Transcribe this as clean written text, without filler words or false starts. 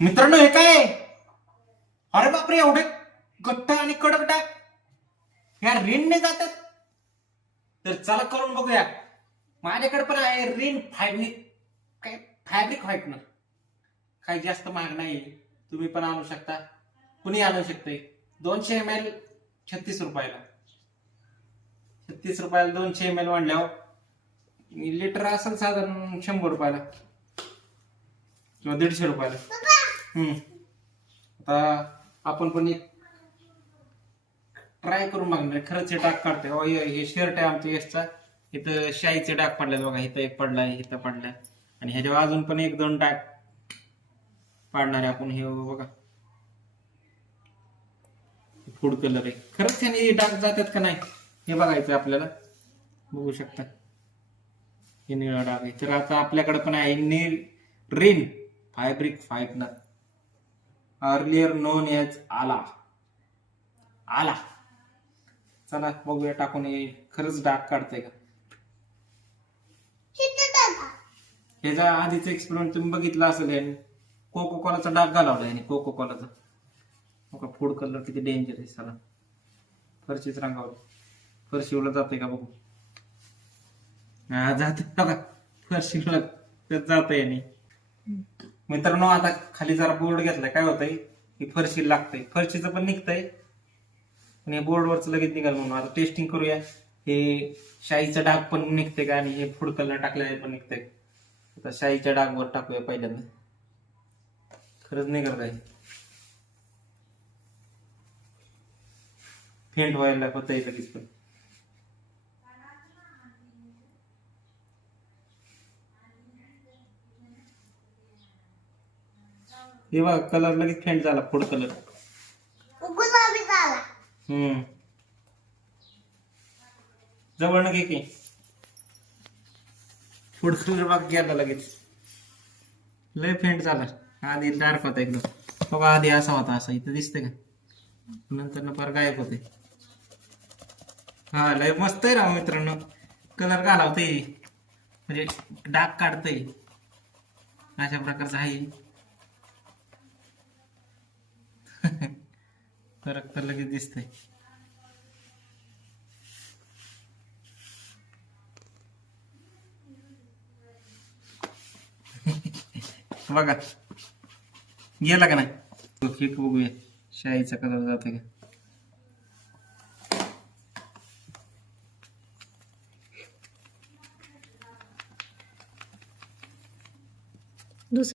मित्रांनो हे काय? अरे बापरे, एवढे घट्ट आणि कडक डाग ह्या रिनने जातात. तर चला करून बघूया. माझ्याकडे पण आहे रिन फॅब्रिक व्हाईटनर. काही जास्त महाग नाही, तुम्ही पण आणू शकता, कुणी आणू शकते. 200 ml 36 रुपयाला. 36 रुपयाला 200 ml म्हणल्यावर लिटर असेल साधारण 100 रुपयाला किंवा 150 रुपयाला. आता आपण पण एक ट्राय करून बघणार. खरंच हे डाग काढते. हे शर्ट आहे आमच्या यशचा. इथं शाईचे डाग पडले बघा. इथं एक पडलाय, इथं पडलाय, आणि ह्याच्यावर अजून पण 1-2 डाग पाडणार आहे आपण. हे बघा फूड कलर आहे. खरंच ह्याने डाग जातात का नाही हे बघायचं आपल्याला. बघू शकता हे निळा डाग आहे. तर आता आपल्याकडे पण आहे Rin fabric whitener, earlier known as आला. चला बघूया टाकून. खरंच डाग काढते का? ह्याच्या आधीचा एक्सपेरिमेंट तुम्ही बघितला असेल. कोको कोलाचा डाग घालवला आणि कोको कोलाचा फूड कलर किती डेंजर आहे. चला फरशीच रंगावर. फरशीवर जाते का बघू. हा जाते बघा, फरशीवर जाते. आणि मित्रांनो आता खाली जरा बोर्ड घेतलाय. काय होतंय, ही फरशी लागतंय, फरशीचं पण निघतंय आणि बोर्डवरच लगेच निघाल. म्हणून आता टेस्टिंग करूया. हे शाईचं डाग पण निघते का आणि हे फूड कलर टाकलेलं पण निघतंय. आता शाईच्या डागवर टाकूया पहिल्यांदा. खरंच नाही करत आहे. फेंट व्हायला होतंय लगेच. पण हे बघा कलर लगेच फेंट झाला. फूड कलर गुलाबी झाला. जवळ न घे की. फूड कलर बघ गेला लगेच. लय फेंट झाला. आधी डार्क होता एकदम. बघा आधी असा होता, असा इथं दिसतंय का, नंतर ना फार गायब होते. हा लय मस्त आहे राव मित्रांनो. कलर घालावते म्हणजे डाग काढतंय अशा प्रकारचं आहे. फरक तर लगेच दिसतंय. बघा गेला का नाही. बघूया शाईचा कलर जाते का.